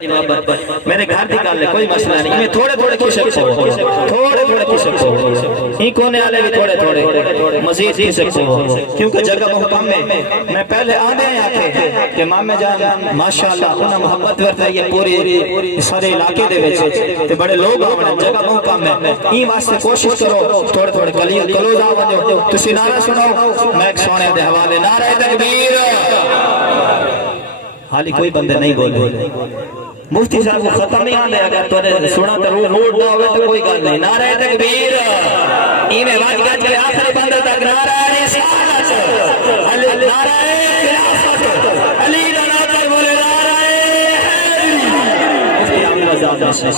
میرے گھر نکال لے کوئی مسئلہ نہیں میں تھوڑے تھوڑے کشک کو ہی کونے آلے بھی تھوڑے مزید کشک کو کیونکہ جگہ محکم میں پہلے آدھے ہیں آکھے کہ مامے جان ماشاءاللہ انہا محبت ورد ہے یہ پوری سارے علاقے دے ویچے تے بڑے لوگ آمنے جگہ محکم میں این واسطے کوشش کرو تھوڑے کلوز آوازو تسی نعرہ سنو میں ایک سونے دے حوالے نعرہ تکبیر حالی کوئی بندے نہیں بولے مفتی صاحب کو ختم نہیں آنے اگر تو سنا تو موڈ نہ ہوئے تو کوئی گل نہیں نعرہ تکبیر ایمیں واج گج کے آخر بندے تک نعرہ رسالت نعرہ خلافت علی لنا تک بولے نعرہ حیدری مفتی عبد الوزاد نشنی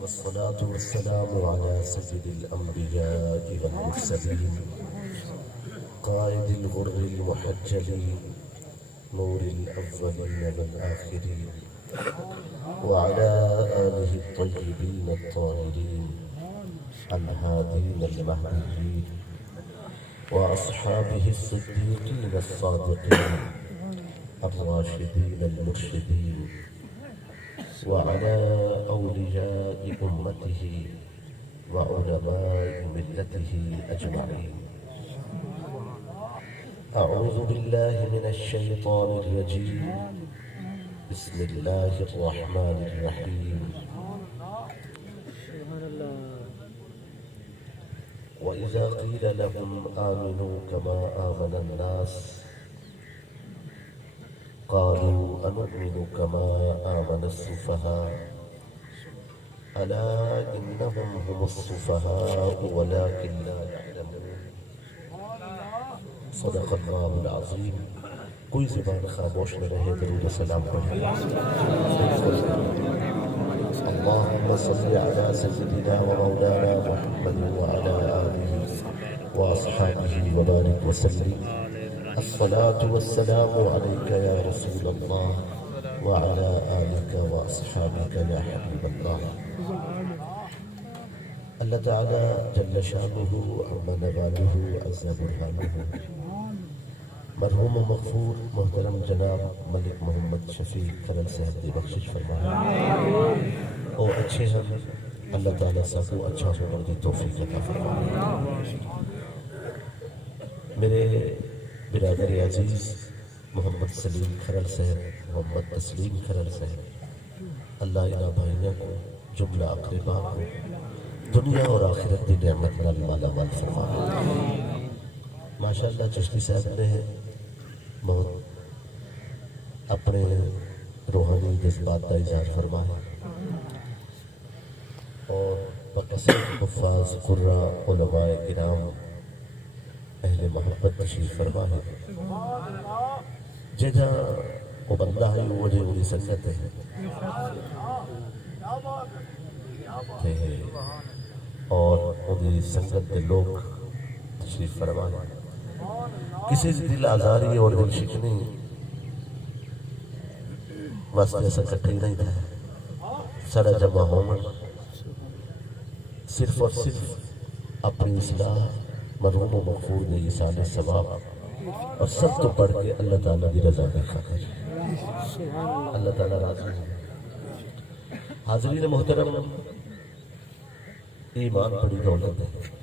والصلاة والسلام على سيد الأنبياء والمرسلين قائد الغر المحجلين نور الأولين والآخرين وعلى آله الطيبين الطاهرين الهادين المهديين وأصحابه الصديقين الصادقين الراشدين المرشدين وعلى أولياء أمته وعلماء ملته أجمعين أعوذ بالله من الشيطان الرجيم بسم الله الرحمن الرحيم وإذا قيل لهم آمنوا كما آمن الناس قالوا أنؤمن كما آمن السفهاء ألا إنهم هم السفهاء ولكن لا يعلمون صدق الله العظيم کوئی زبان خاموش نہ رہے درود سلام پڑھیں اللهم صل على سيدنا ومولانا محمد وعلى آله وأصحابه وبارك وسلم الصلاة والسلام عليك يا رسول الله وعلى آلك وأصحابك يا حبيب الله اللہ تعالی جل شانہ عم نواله عز برهانه مرحوم و مغفور محترم جناب ملک محمد شفیق کرل صاحب دی بخشش فرمائے اور اچھے ہم اللہ تعالی سب کو اچھا ہونے کی توفیق عطا فرمائے میرے برادر عزیز محمد سلیم کھرل صاحب محمد تسلیم کھرل صاحب اللہ انہا بھائیوں کو جملہ اقربا کو دنیا اور آخرت دی نعمت نال مالا مال فرمائے ماشاءاللہ چشتی صاحب نے بہت اپنے روحانی جذبات کا اظہار فرمایا اور بکثرت حفاظ قرہ علماء کرام اہل محبت تشریف فرما ہے جگہ وہ بندہ ہے وجہ وہی سنگت ہے اور وہی سنگت کے لوگ تشریف فرما ہے کسی دل آزاری اور دل شکنی واسطے ایسا کٹھے نہیں تھا سارا جمع ہونا صرف اور صرف اپنی اصلاح مرحوم و مغفور نے ایصال ثواب اور سب تو پڑھ کے اللہ تعالیٰ کی رضا میں خاطر اللہ تعالیٰ راضی ہے حاضرین محترم ایمان بڑی دولت ہے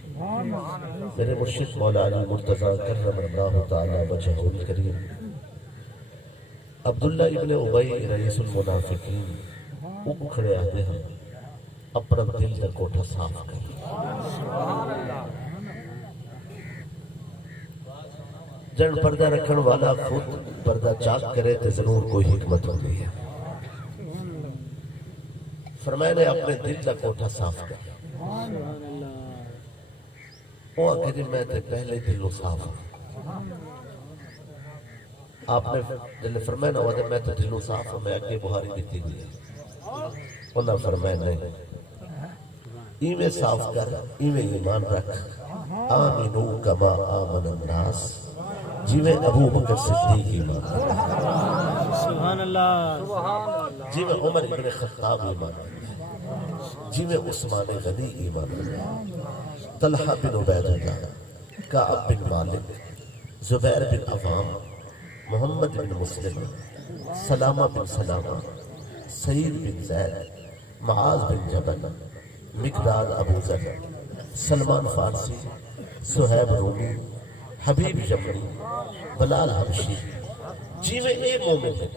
میرے مرشد مولا علی مرتضیٰ کرم اللہ تعالیٰ وجہہ الکریم عبداللہ ابن ابی رئیس المنافقین وہ کھڑے آتے ہیں اپنا دل کا کوٹھا صاف کر جن پردہ رکھن والا خود پردہ چاک کرے تو ضرور کوئی حکمت ہوتی ہے فرمایا نے اپنے دل کا کوٹھا صاف کر وہ آکے جی میں تے پہلے دلو صاف ہوں آپ نے جلے فرمائے نہ وعدے میں تے دلو صاف ہوں میں اگے بہاری دیتی ہوئی ہے انہاں فرمائے نہیں ایویں صاف کر ایویں ایمان رکھ آمینو کما آمن الناس جیویں ابو بکر صدیق ایمان سبحان اللہ جیویں عمر ابن خطاب ایمان جیویں عثمان غنی ایمان طلحہ بن عبید اللہ کعب بن مالک زبیر بن عوام محمد بن مسلم سلامہ بن سلامہ سعید بن زید معاذ بن جبل مقداد ابو ذر سلمان فارسی سہیب رومی حبیب یمنی بلال حبشی جیویں اے مومن ہے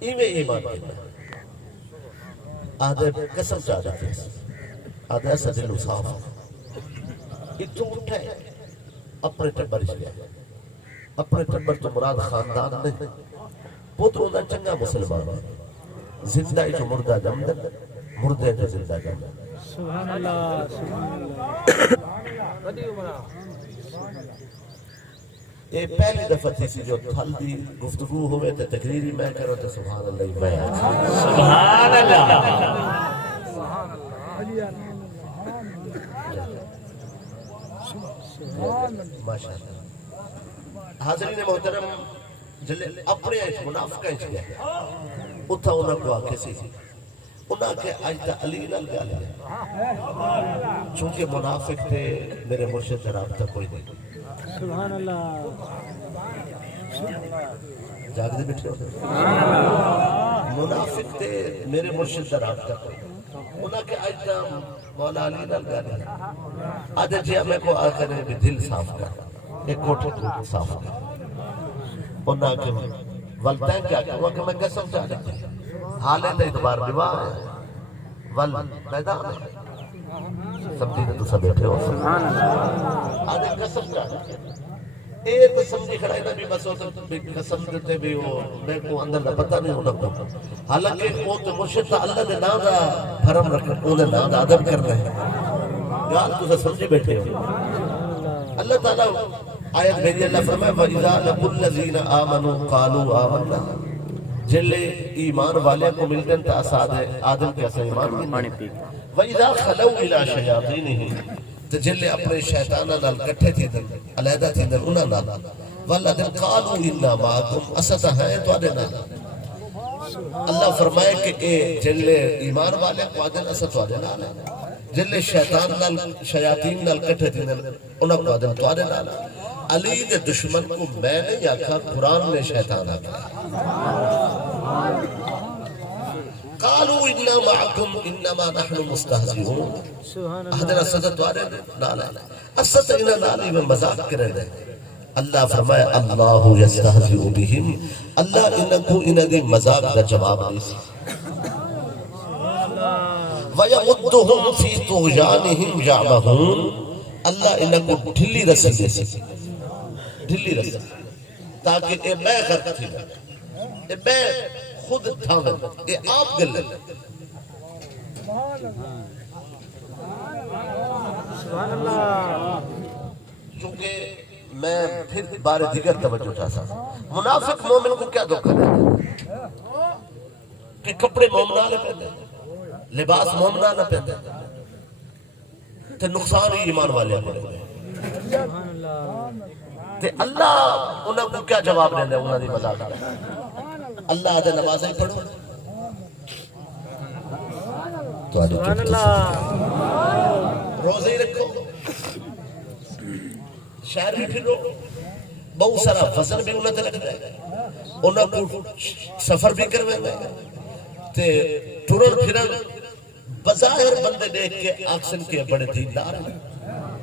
ایویں ایمان کرنا آدھے قسم چاہتا تھے آدھے ایسا دل صاف اتو اٹھے اپنے ٹبر اس گیا اپنے ٹبر تو مراد خاندان نہیں پوتروں دا چنگا مسلمان ہے زندہ جو مردہ جمدن مردے جو زندہ جمدن سبحان اللہ سبحان اللہ یہ پہلی دفعہ تھی سی جو تھل دی گفتگو ہوئے تے تقریری میں کرو تے سبحان اللہ میں سبحان اللہ ماشاءاللہ حاضرین محترم جلے اپنے ایچ منافقہ ایچ گیا اتھا انہاں کو آکے سی انہاں کے آج تا علی نال گیا لیا چونکہ منافق تھے میرے مرشد سے رابطہ کوئی نہیں سبحان اللہ جاگ دے بیٹھے منافق تھے میرے مرشد سے رابطہ کوئی انہاں کے آج تا مولا علی نال گیا لیا آدھے جی ہمیں کو آکر بھی دل صاف کر ایک کوٹھے کو صاف کر انہاں کے والدین کیا کہ وہاں کہ میں قسم چاہ لیتے حالت اعتبار نواہ ہے ول میدان ہے سمجھینے تو سب بیٹھے ہو آدھے قسم چاہ لیتے ایک تو سمجھی کھڑائی نہ بھی بس ہوتا قسم دیتے بھی ہو میں کو اندر نہ پتہ نہیں ہونا کو حالانکہ وہ تو مرشد تھا اللہ نے نام دا بھرم رکھا انہیں نام دا عدم کر رہے ہیں یار تو سمجھی بیٹھے ہو اللہ تعالیٰ آیت بھیجی اللہ فرمائے وَإِذَا لَقُوا الَّذِينَ آمَنُوا قَالُوا آمَنَّا جلے ایمان والے کو ملتے ہیں تاساد ہے آدم کیسا ایمان بھی وَإِذَا خَلَوْا إِلَىٰ شَيَاطِينِهِمْ جلے اپنے شیطانہ نال کٹھے تھی دن علیحدہ تھی دن انہاں نال وَالَّذِينَ قَالُوا إِنَّا مَعَكُمْ اسطا ہے تو آدھے نال اللہ فرمائے کہ اے جلے ایمان والے کو آدھے اسطا تو آدھے نال جلے شیطان نال شیاطین نال کٹھے تھی دن انہاں کو آدھے تو آدھے نال علی دے دشمن کو میں نے آکھا قرآن نے شیطان آکھا قالوا انا معكم انما نحن مستهزئون حضرت صدت وارے نالا اسد انہاں نالی میں مذاق کرے دے اللہ فرمایا اللہ یستہزئ بهم اللہ انہاں کو انہاں دی مذاق دا جواب دے سی وَيَمُدُّهُمْ فِي طُغْيَانِهِمْ يَعْمَهُونَ اللہ انہاں کو ڈھلی رسل دے سی ڈھلی رسل تاکہ اے میں غرق تھی اے میں خود تھا اے آپ گل سبحان اللہ چونکہ میں پھر بارے دیگر توجہ چاہتا ہوں منافق مومن کو کیا دھوکہ دیتا کہ کپڑے مومنہ نہ پہنتے لباس مومنہ نہ پہنتے تے نقصان ہی ایمان والے پڑے سبحان اللہ تے اللہ انہوں کو کیا جواب دینے انہوں نے مذاق اللہ آدھے نمازیں پڑھو تو آدھے سبحان اللہ روزے رکھو شہر بھی پھرو بہت سارا فصل بھی انہوں نے رکھ دے انہوں کو سفر بھی کروے گے تے ٹرل پھرل بظاہر بندے دیکھ کے آکسن کے بڑے دیندار ہیں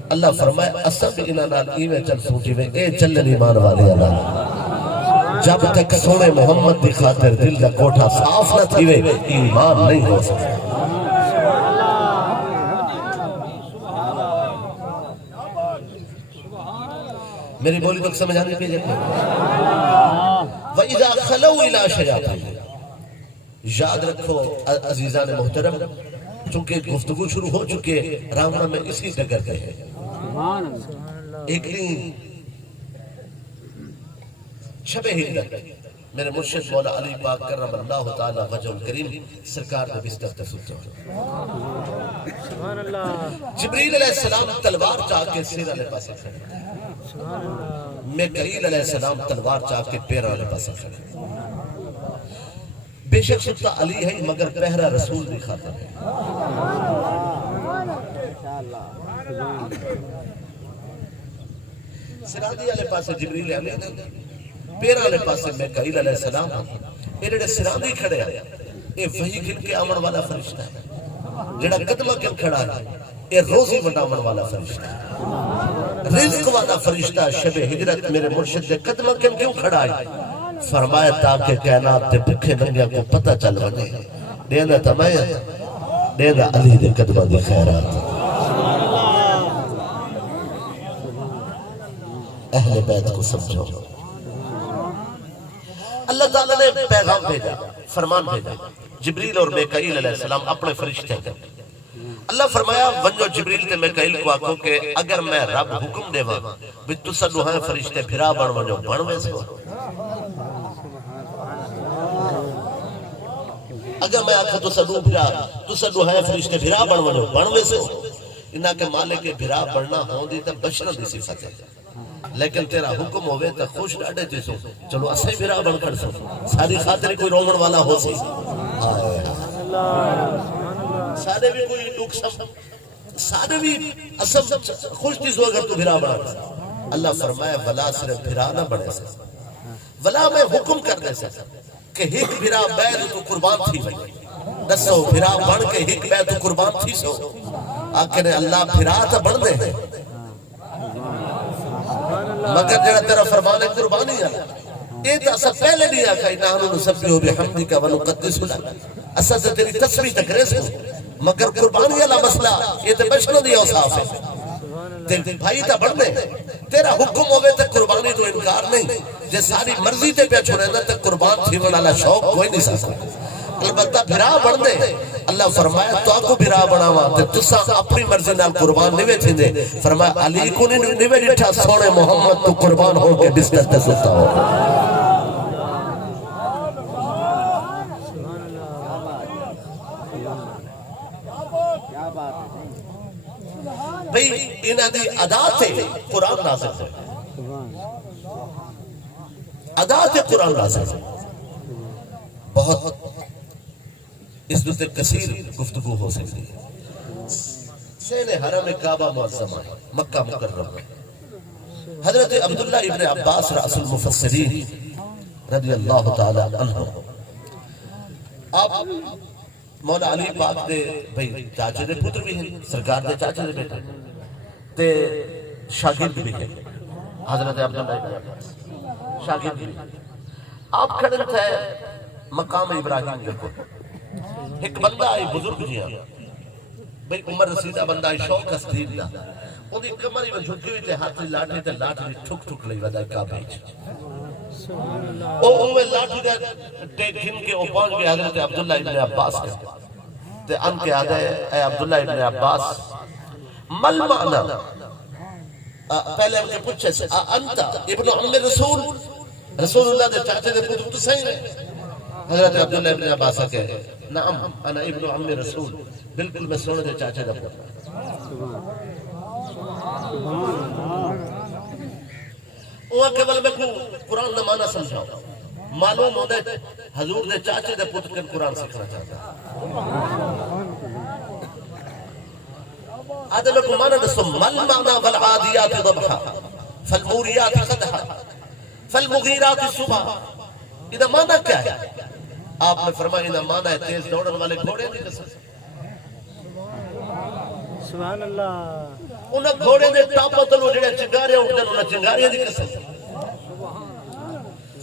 اللہ فرمائے اسب انہاں نال ایویں چل سوچی وے اے چلن ایمان والے اللہ جب تک سونے محمد دی خاطر دل دا کوٹھا صاف نہ تھی وے ایمان نہیں ہو سکتا میری بولی تو سمجھ آنے پہ جاتے وَإِذَا خَلَوْا إِلَىٰ شَيَاطِينِهِمْ یاد رکھو عزیزان محترم چونکہ گفتگو شروع ہو چکے رامنا میں اسی ڈگر گئے ہیں ایک دن شب ہجرت میرے مرشد مولا علی پاک کرم اللہ تعالی وجہ الکریم سرکار نے بستر تے ستے سبحان اللہ جبریل علیہ السلام تلوار چاہ کے سر والے پاسے کھڑے سبحان اللہ میکائیل علیہ السلام تلوار چاہ کے پیر والے پاسے کھڑے بے شک ستا علی ہے مگر پہرا رسول بھی خاطر ہے سرادی والے پاسے جبریل علیہ السلام پیر والے پاسے میکائیل علیہ السلام یہ جڑے سرادی کھڑے ہیں یہ وحی گن کے آمن والا فرشتہ ہے جڑا قدمہ کن کھڑا ہے یہ روزی منڈاون والا فرشتہ ہے رزق والا فرشتہ شب ہجرت میرے مرشد دے قدمہ کن کیوں کھڑا ہے فرمایا تاکہ کائنات دے بکھے ننگیاں کو پتہ چل بنے دینا تمہیں دینا علی دے قدمہ دی خیرات اہل بیت کو سمجھو اللہ تعالیٰ نے پیغام بھیجا فرمان بھیجا جبریل اور میکائیل علیہ السلام اپنے فرشتے ہیں اللہ فرمایا ونجو جبریل تے میکائیل کو آکھو کہ اگر میں رب حکم دے وہاں بھی تسا دوہاں فرشتے بھرا بن ونجو بنوے سو اگر میں آکھا تسا دوہاں فرشتے بھرا بن ونجو بنوے سو انہاں کے مالک کے بھرا بننا ہوں دی تب بشرہ دی صفت ہے لیکن تیرا حکم ہوئے تا خوش ڈاڑے جیسو چلو اسے بھرا بن کر سو ساری خاطری کوئی رومن والا ہو سی سارے بھی کوئی دکھ سب سارے بھی اصف خوش دیسو اگر تو بھرا بنا اللہ فرمایا ولا صرف بھرا نہ بڑھے سے ولا میں حکم کرنے سے کہ ہک بھرا بید تو قربان تھی بھئی دسو بھرا بڑھ کے ہک بید تو قربان تھی سو آکھے نے اللہ بھرا تا بڑھ دے ہیں مگر جڑا تیرا فرمان ہے قربانی ہے یہ تو اسا پہلے نہیں آکھا نحن نسبح بحمدک ونقدس لک اسا سے تیری تسبیح تک رسو مگر قربانی والا مسئلہ یہ تو بشروں دی اوصاف ہے تیرے بھائی تا بڑھ دے تیرا حکم ہوئے تے قربانی تو انکار نہیں جے ساری مرضی تے پہ چھوڑے نا تے قربان تھی والا شوق کوئی نہیں سکتا البتہ بھرا بڑھ دے اللہ فرمایا تو آکو بھرا بڑھاوا تے تسا اپنی مرضی نال قربان نہیں تھی دے فرمایا علی کو نہیں ڈٹھا سونے محمد تو قربان ہو کے بستر تے ستا ہو بھئی انہاں دی ادا تے قرآن نازل ہے ادا تے قرآن نازل ہے بہت اس دوسرے کثیر گفتگو ہو سکتی ہے سین حرم کعبہ معظمہ ہے مکہ مکرمہ حضرت عبداللہ ابن عباس رأس المفسرین رضی اللہ تعالی عنہ آپ مولا علی پاک دے بھئی چاچے دے پتر بھی ہیں سرکار دے چاچے دے بیٹے تے شاگرد بھی ہیں حضرت عبداللہ ابن عباس شاگرد بھی آپ کھڑے تھے مقام ابراہیم کے کو ایک بندہ آئی بزرگ جی ہیں بھئی عمر رسیدہ بندہ آئی شوق اسدید دا وہ دی کمری میں جھکی ہوئی تے ہاتھ لاٹھی تے لاٹھی ٹھک ٹھک لئی ودا کعبہ او اوے لاٹھی دے تے گھن کے او پہنچ گئے حضرت عبداللہ ابن عباس کے تے ان کے آدھے اے عبداللہ ابن عباس مل معنی پہلے ان کے پوچھے سے انتا ابن عم رسول رسول اللہ دے چاچے دے پتر تو صحیح ہے حضرت عبداللہ ابن عباس کے نعم انا ابن عم رسول بالکل میں سونے دے چاچے دے پتر وہ کبل میں کو قرآن نہ مانا سمجھاؤ معلوم ہوتا ہے حضور دے چاچے دے پتر کے قرآن سکھنا چاہتا ہے آدھے میں کو مانا دسو مل مانا والعادیات ضبحا فالموریات قدحا فالمغیرات صبح ادھا مانا کیا ہے آپ نے فرمایا ادھا مانا ہے تیز دوڑن والے گھوڑے نہیں کسا سبحان اللہ انہاں گھوڑے دے ٹاپا تلو جڑے چنگاریاں اٹھن انہاں چنگاریاں دی کسا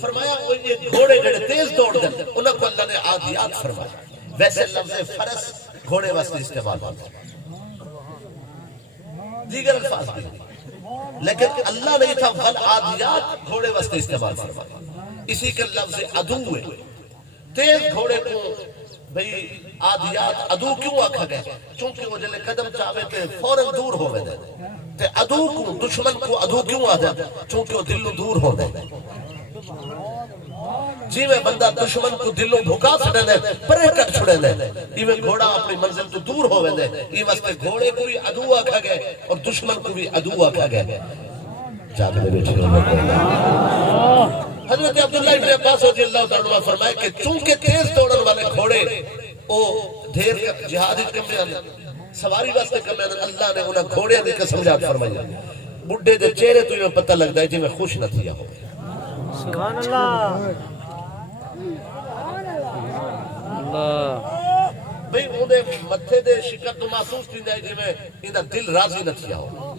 فرمایا یہ گھوڑے جڑے تیز دوڑ دیں انہاں کو اللہ نے عادیات فرمایا ویسے لفظ فرس گھوڑے واسطے استعمال ہوتا ہے دیگر الفاظ بھی لیکن اللہ نے تھا والعادیات گھوڑے واسطے استعمال فرمایا اسی کا لفظ عدو ہے تیز گھوڑے کو بھئی عادیات عدو کیوں آکھا گئے چونکہ وہ جلے قدم چاہے تھے فوراں دور ہو گئے تے عدو کو دشمن کو عدو کیوں آدھا چونکہ وہ دلوں دور ہوندے جی میں بندہ دشمن کو دلوں بھکا سڑے دے پرے کٹ چھڑے دے ایویں گھوڑا اپنی منزل تو دور ہوئے دے یہ واسطے گھوڑے کو بھی عدو آکھا گئے اور دشمن کو بھی عدو آکھا گئے جاگنے بیٹھے حضرت عبداللہ ابن عباس رضی اللہ تعالیٰ عنہ فرمائے کہ چونکہ تیز دوڑن والے گھوڑے او دھیر جہاد کم سواری واسطے کم اللہ نے انہاں گھوڑے دی قسم جات فرمائی بڈھے دے چہرے تو یہ پتہ لگتا ہے جی میں خوش نہ تھیا ہو سبحان اللہ بھئی انہیں متھے دے شکر تو محسوس تھی جائے جی میں انہاں دل راضی نہ تھیا ہو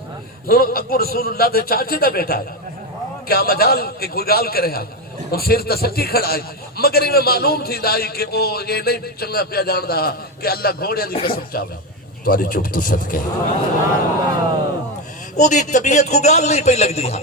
ہن اگو رسول اللہ دے چاچے دا بیٹا ہے کیا مجال کہ کوئی گال کرے ہاں وہ سر تسٹی کھڑا ہے مگر انہیں معلوم تھی دائی کہ وہ یہ نہیں چنگا پیا جان دا کہ اللہ گھوڑے دی قسم چاہے تمہاری چپ تو صدقے وہ دی طبیعت کو گال نہیں پہ لگ دی ہاں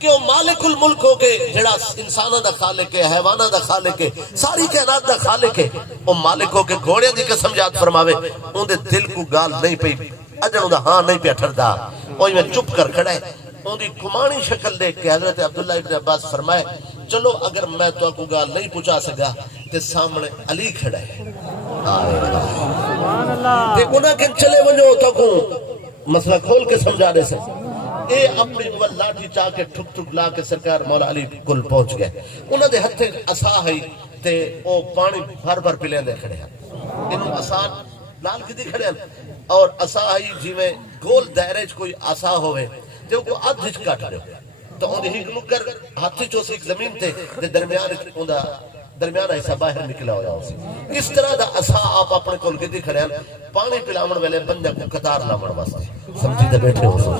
کہ وہ مالک الملک ہو کے جڑا انسانہ دا خالق ہے حیوانہ دا خالق ہے ساری کائنات دا خالق ہے وہ مالک ہو کے گھوڑے دی قسم یاد فرماوے ان دے دل کو گال نہیں پہ اجن دا ہاں نہیں پہ اٹھر دا وہ میں چپ کر کھڑا ہے ان دی کمانی شکل دیکھ کے حضرت عبداللہ ابن عباس فرمائے چلو اگر میں تو کو گال نہیں پہنچا سکا تے سامنے علی کھڑا ہے تے انہاں کے چلے ونجو تو کو مسئلہ کھول کے سمجھا دے سے اے اپنی لاٹھی چاہ کے ٹھک ٹھک لا کے سرکار مولا علی کل پہنچ گئے انہاں دے ہتھے عصا ہے تے او پانی بھر بھر پلے دے کھڑے ہیں انہوں عصا لال کدی کھڑے ہیں اور عصا ہے جی میں گول دائرے کوئی عصا ہوئے تے وہ ادھ ہچ کٹ رہے تو ان ہی نکر ہاتھی چوس ایک زمین تے دے درمیان ایسا باہر نکلا ہوا اسی اس طرح دا عصا آپ اپنے کول کدی کھڑے ہیں پانی پلاون والے بندے کو قطار لاون واسطے سمجھی تے بیٹھے ہو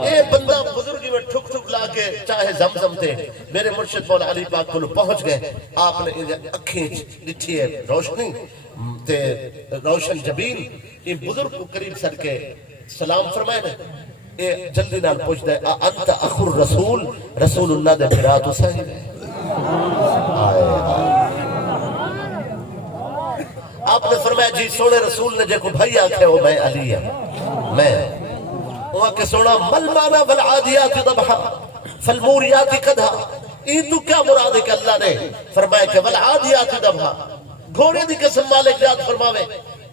اے بندہ بزرگی میں ٹھک ٹھک لا کے چاہے زمزم تے میرے مرشد مولا علی پاک کو پہنچ گئے آپ نے اکھیں ڈٹھی ہے روشنی تے روشن جبین یہ بزرگ کو قریب سر کے سلام فرمائے نے اے جلدی نال پوچھ دے انت اخو الرسول رسول اللہ دے پھرات حسین آپ نے فرمایا جی سونے رسول نے جے کو بھائی آکھے ہو میں علی ہوں میں وہاں کے سونا مل مانا والعادیات ضبحا فالموریات قدھا یہ تو کیا مراد ہے کہ اللہ نے فرمایا کہ والعادیات ضبحا گھوڑے دی قسم مالک یاد فرماوے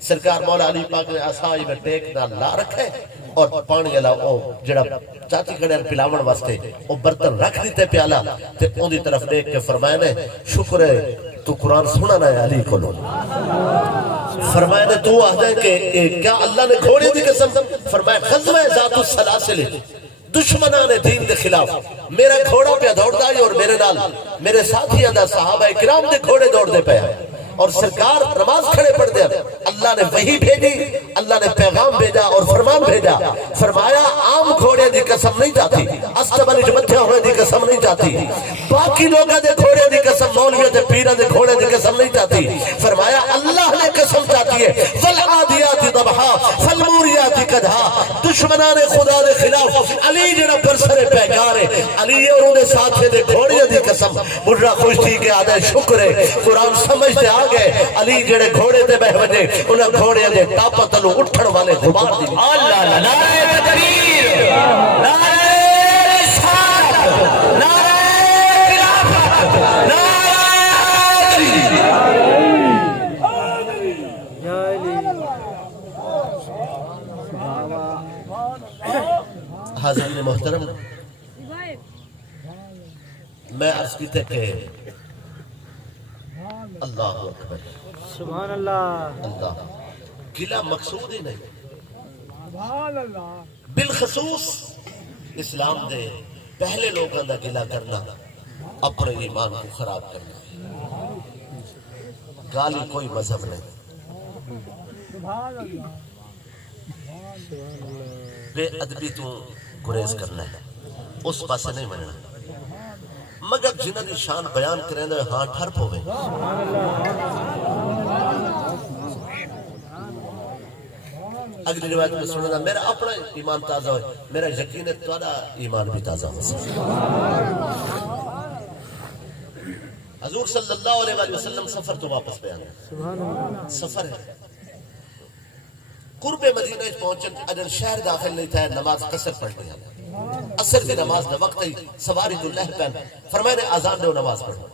سرکار مولا علی پاک نے عصائی میں ٹیک نہ لا رکھے اور پانی اللہ او جڑا چاچی کھڑے پلاون واسطے او برتن رکھ دیتے پیالہ تے ان دی طرف دیکھ کے فرمایا نے شکر ہے تو قرآن سنا نہ ہے علی کو لو فرمایا نے تو آجائے کہ کیا اللہ نے گھوڑے دی قسم فرمایا غزوہ ذات السلاسل دشمنان دین دے خلاف میرا گھوڑا پہ دوڑ دائی اور میرے نال میرے ساتھیاں دا صحابہ کرام دے گھوڑے دوڑ دے پہ اور سرکار نماز کھڑے پڑھ دیا اللہ نے وحی بھیجی اللہ نے پیغام بھیجا اور فرمان بھیجا فرمایا عام گھوڑے دی قسم نہیں جاتی استبلی جمتھیا ہوئے دی قسم نہیں جاتی باقی لوگوں دے گھوڑے دی قسم مولیوں دے پیرہ دے گھوڑے دی قسم نہیں جاتی فرمایا اللہ نے قسم جاتی ہے فالعادیات ضبحا فالموریات قدھا دشمنان خدا دے خلاف علی جڑا برسر پیگار ہے علی اور انہیں ساتھے دے گھوڑے دی قسم مجھا خوش تھی کہ آدھے شکر ہے قرآن سمجھ دے گئے علی جڑے گھوڑے دے بہ وجے انہاں گھوڑے دے ٹاپا تلو اٹھن والے غبار دی اللہ نعرہ تکبیر نعرہ رسالت نعرہ خلافت نعرہ حاضرین محترم میں عرض کیتے کہ اللہ اکبر سبحان اللہ اللہ گلہ مقصود ہی نہیں سبحان اللہ بالخصوص اسلام دے پہلے لوگوں دا گلہ کرنا اپنے ایمان کو خراب کرنا گالی کوئی مذہب نہیں سبحان اللہ بے ادبی تو گریز کرنا ہے اس پاسے نہیں مننا مگر جنہ دی شان بیان کریں دے ہاں ٹھرپ ہوئے اگلی روایت میں سننا میرا اپنا ایمان تازہ ہوئے میرا یقین ہے تھوڑا ایمان بھی تازہ ہو سکے حضور صلی اللہ علیہ وسلم سفر تو واپس بیان ہے سفر ہے قرب مدینہ پہنچن اجن شہر داخل نہیں تھا نماز قصر پڑھنی ہے اثر دی نماز دا وقت ہی سواری تو لہ پہن فرمائے نے آزان دے نماز پڑھو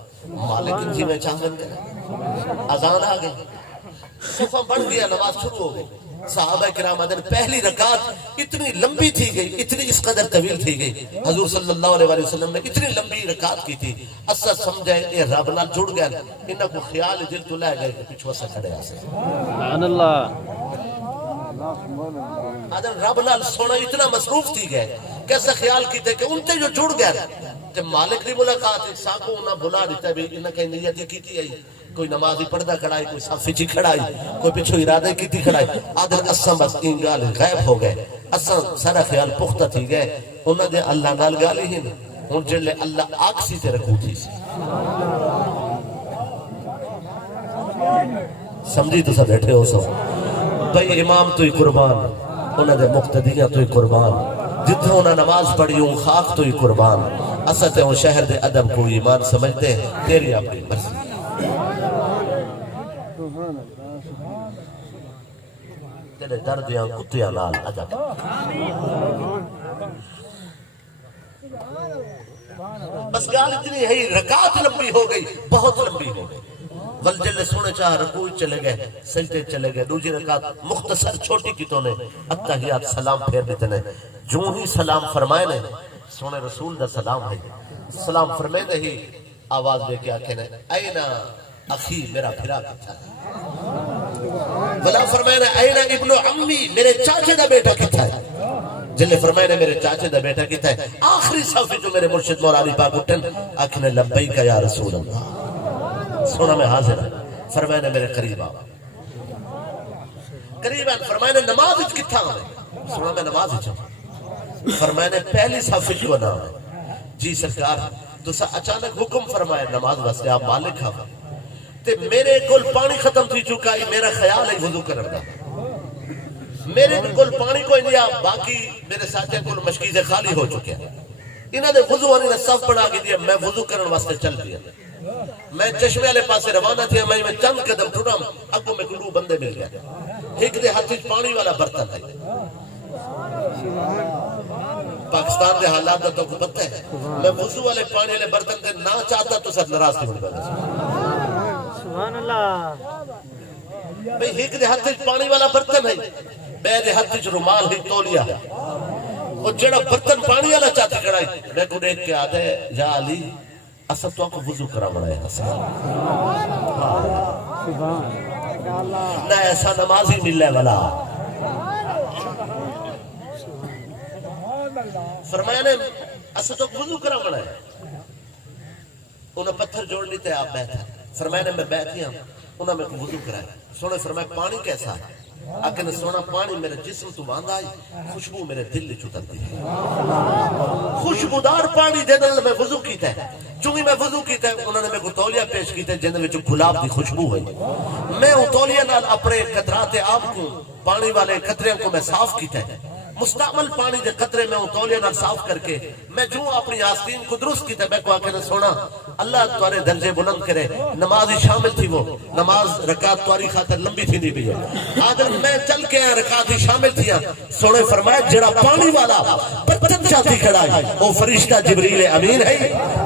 مالک جی میں چاہن کریں آزان آ گئی صفہ بڑھ گیا نماز شروع ہو گئی صحابہ کرام ادن پہلی رکعت اتنی لمبی تھی گئی اتنی اس قدر طویل تھی گئی حضور صلی اللہ علیہ وسلم نے اتنی لمبی رکعت کی تھی اسا سمجھے یہ رب نال جڑ گیا انہاں کو خیال دل تو لے گئے پیچھے اسا کھڑے آسے سبحان اللہ ادن رب نال سونا اتنا مصروف تھی گئے کیسا خیال کیتے کہ ان تے جو جڑ گیا تے مالک دی ملاقات ایک ساکو انہاں بلا دیتا بھی انہاں کہیں نیتی کیتی ہے کوئی نمازی پردہ کھڑائی کوئی صافی چی کھڑائی کوئی پچھو ارادہ کیتی کھڑائی آدھر اساں بس ان گال غیب ہو گئے اساں سارا خیال پختہ تھی گئے انہاں دے اللہ نال گالی ہی نہیں ان جلے اللہ آکسی تے رکھو تھی سی سمجھی تو سب بیٹھے ہو سو بھئی امام تو ہی قربان انہاں دے مقتدیاں تو ہی قربان جتنا انہاں نماز پڑھی ہوں خاک تو ہی قربان اساں تے ہوں شہر دے ادب کو ایمان سمجھتے ہیں تیری اپنی مرضی تیرے دردیاں کتیاں لال عجب بس گال اتنی ہے رکعت لمبی ہو گئی بہت لمبی ہو گئی والجل سونے چاہ رکوع چلے گئے سجدے چلے گئے دوسری رکعت مختصر چھوٹی کتوں نے اتحیات سلام پھیر دیتے نے جو ہی سلام فرمائے نے سونے رسول دا سلام ہے سلام فرمائے دے ہی آواز دے کے آکھے نے اینا اخی میرا پھرا کتا ہے بلا فرمائے نے اینا ابن عمی میرے چاچے دا بیٹا کتا ہے جلے فرمائے نے میرے چاچے دا بیٹا کتا ہے آخری صفحے جو میرے مرشد مولا علی پاک اٹھن آکھے نے لبیک یا رسول اللہ سونا میں حاضر ہے فرمائے نے میرے قریب آؤ قریب آن فرمائے نے نماز اچھ کتا ہمیں سونا میں نماز اچھ فرمائے نے پہلی صفحے جو نام ہے جی سرکار تو اچانک حکم فرمائے نماز واسطے آپ مالک ہاں تے میرے کل پانی ختم تھی چکا ہے میرا خیال ہے وضو کرنے دا میرے کل پانی کوئی نہیں باقی میرے ساتھیاں کل مشکیزیں خالی ہو چکے ہیں انہاں نے وضو والی نے صف بڑھا کے دیا میں وضو کرنے واسطے چل دیا میں چشمے والے پاسے روانہ تھیا میں چند قدم ٹوٹا اگوں میں کلو بندے مل گئے ایک دے ہاتھ پانی والا برتن ہے پاکستان دے حالات دا تو کو پتہ ہے میں وضو والے پانی والے برتن دے نہ چاہتا تو سب ناراض نہیں ہوگا سبحان اللہ بھئی ایک دے ہاتھ پانی والا برتن ہے بے دے ہاتھ رومال ہی تولیا وہ جڑا برتن پانی والا چاہتا کڑائی میں کو دیکھ کے آدھے یا علی اصل تو کو وضو کرا بڑھائے نہ ایسا نمازی ملے والا فرمایا نے اصل تو وضو کرا بڑھائے انہیں پتھر جوڑ لیتے آپ بیٹھا فرمایا نے میں بیٹھی ہوں انہیں میں کو وضو کرائے سونے فرمایا پانی کیسا ہے آکے نے سونا پانی میرے جسم تو باندھ آئی خوشبو میرے دل لے چترتی ہے خوشبودار پانی دینے میں وضو کیتا ہے چونکہ میں وضو کیتا ہے انہوں نے میں کو تولیہ پیش کیتا ہے جنہوں میں گلاب دی خوشبو ہوئی میں ان تولیہ نال اپنے قطرات آپ کو پانی والے قطرے کو میں صاف کیتا ہے مستعمل پانی دے قطرے میں ان تولیہ نال صاف کر کے میں جو اپنی آستین کو درست کیتا ہے میں کو آکے نے سونا اللہ تمہارے درجے بلند کرے نماز ہی شامل تھی وہ نماز رکعت تمہاری خاطر لمبی تھی نہیں بھی ہے آدھر میں چل کے رکعت ہی شامل تھی سونے فرمایا جڑا پانی والا برتن چاہتی کھڑائی وہ فرشتہ جبریل امین ہے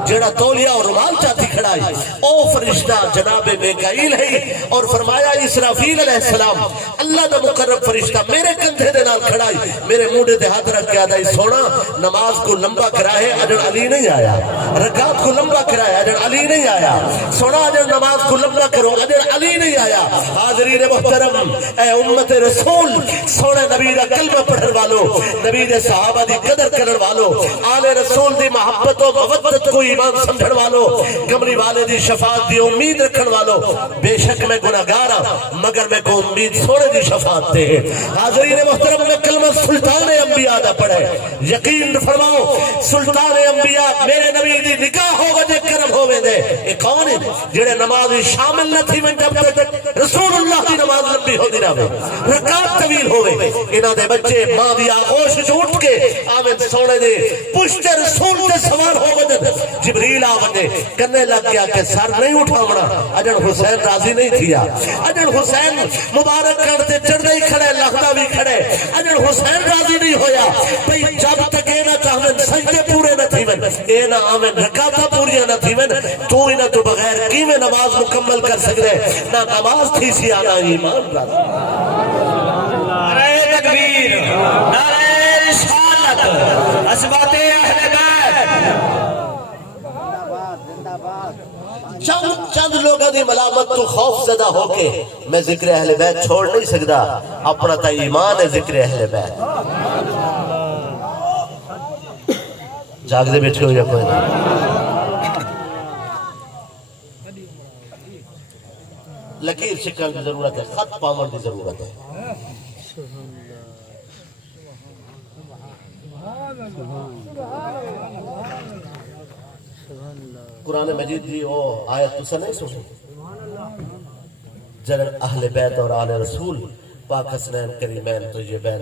جڑا تولیہ اور رومال چاہتی کھڑائی او فرشتہ جناب میکائیل ہے اور فرمایا اسرافیل علیہ السلام اللہ دا مقرب فرشتہ میرے کندھے دے نال کھڑائی میرے موڈے دے ہاتھ رکھ کے آدھائی سونا نماز کو لمبا کرائے اجر علی نہیں آیا رکعت کو لمبا کرائے اجر علی نہیں آیا سونا اجر نماز کو لمبا کرو اجر علی نہیں آیا حاضرین محترم اے امت رسول سونے نبی دا کلمہ پڑھن والو نبی دے صحابہ دی قدر کرن والو آل رسول دی محبت و مودت کو ایمان سمجھن والو کمری والے دی شفاعت دی امید رکھن والو بے شک میں گناہگار ہوں مگر میں کو امید سونے دی شفاعت تے حاضرین محترم میں کلمہ سلطان انبیاء دا پڑھے یقین فرماؤ سلطان انبیاء میرے نبی دی نکاح ہو وجہ کرم مبارک ہوئے دے اے کون ہے جڑے نماز شامل نہ تھی میں جب تک رسول اللہ کی نماز لمبی ہو دی رہے رکعت طویل ہوئے انہاں دے بچے ماں دی آغوش چھوٹ کے آمد سونے دے پشت رسول تے سوار ہو وجہ جبریل آمدے کرنے لگ گیا کہ سر نہیں اٹھاونا اجن حسین راضی نہیں تھیا اجن حسین مبارک کرتے چڑھنے ہی کھڑے لخدہ بھی کھڑے اجن حسین راضی نہیں ہویا بھئی جب تک اے نہ چاہمن سجدے پورے نہ تھیون اے نہ آمن رکعتہ پوریاں نہ تھیون تو انہاں تو بغیر کی میں نماز مکمل کر سکتے نہ نماز تھی سی آنا ایمان راضی نعرہ تکبیر نعرہ رسالت اسبات اہل بیت چند لوگوں دی ملامت تو خوف زدہ ہو کے میں ذکر اہل بیت چھوڑ نہیں سکتا اپنا تا ایمان ہے ذکر اہل بیت جاگ دے بیٹھے ہو یا کوئی لکیر شکل کی ضرورت ہے خط پامر کی ضرورت ہے قرآن مجید دی وہ آیت تسا نہیں سنی جنن اہل بیت اور آل رسول پاک حسنین کریمین تو یہ بین